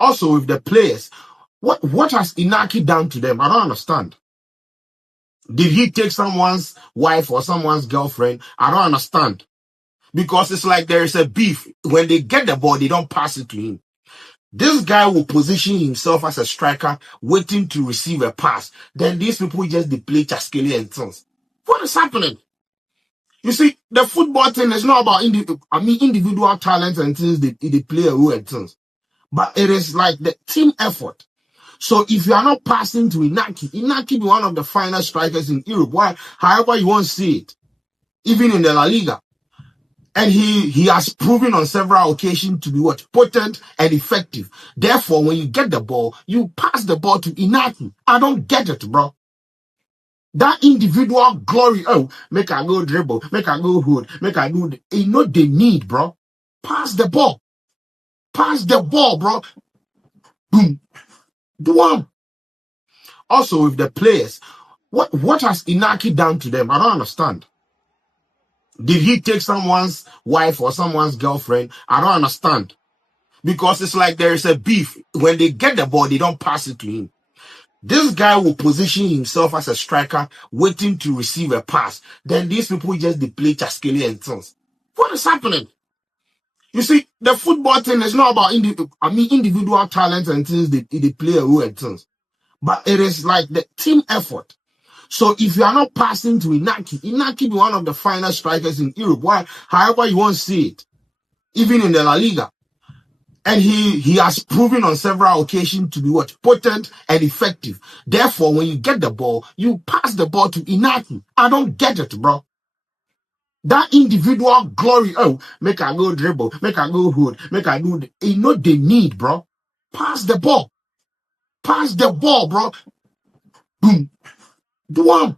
Also, with the players, what has Inaki done to them? I don't understand. Did he take someone's wife or someone's girlfriend? I don't understand. Because it's like there is a beef. When they get the ball, they don't pass it to him. This guy will position himself as a striker, waiting to receive a pass. Then these people just play Chaskeli and things. What is happening? You see, the football thing is not about individual talent and things they play a role and things. But it is like the team effort. So if you are not passing to Inaki be one of the finest strikers in Europe. However you want to see it, even in the La Liga. And he has proven on several occasions to be potent and effective. Therefore, when you get the ball, you pass the ball to Inaki. I don't get it, bro. That individual glory, make I go dribble, make I go hood, make I go, they need, bro. Pass the ball. Pass the ball, bro. Boom. Do one. Also, with the players, what has Inaki done to them? I don't understand. Did he take someone's wife or someone's girlfriend? I don't understand. Because it's like there is a beef. When they get the ball, they don't pass it to him. This guy will position himself as a striker, waiting to receive a pass. Then these people just play Chaskeli and things. What is happening? You see, the football thing is not about individual talent and things they play a role and things. But it is like the team effort. So if you are not passing to Inaki be one of the finest strikers in Europe. However you want to see it, even in the La Liga. And he has proven on several occasions to be potent and effective. Therefore, when you get the ball, you pass the ball to Inaki. I don't get it, bro. That individual glory, make I go dribble, make I go hood, make I go, they need, bro. Pass the ball. Pass the ball, bro. Boom. Do one.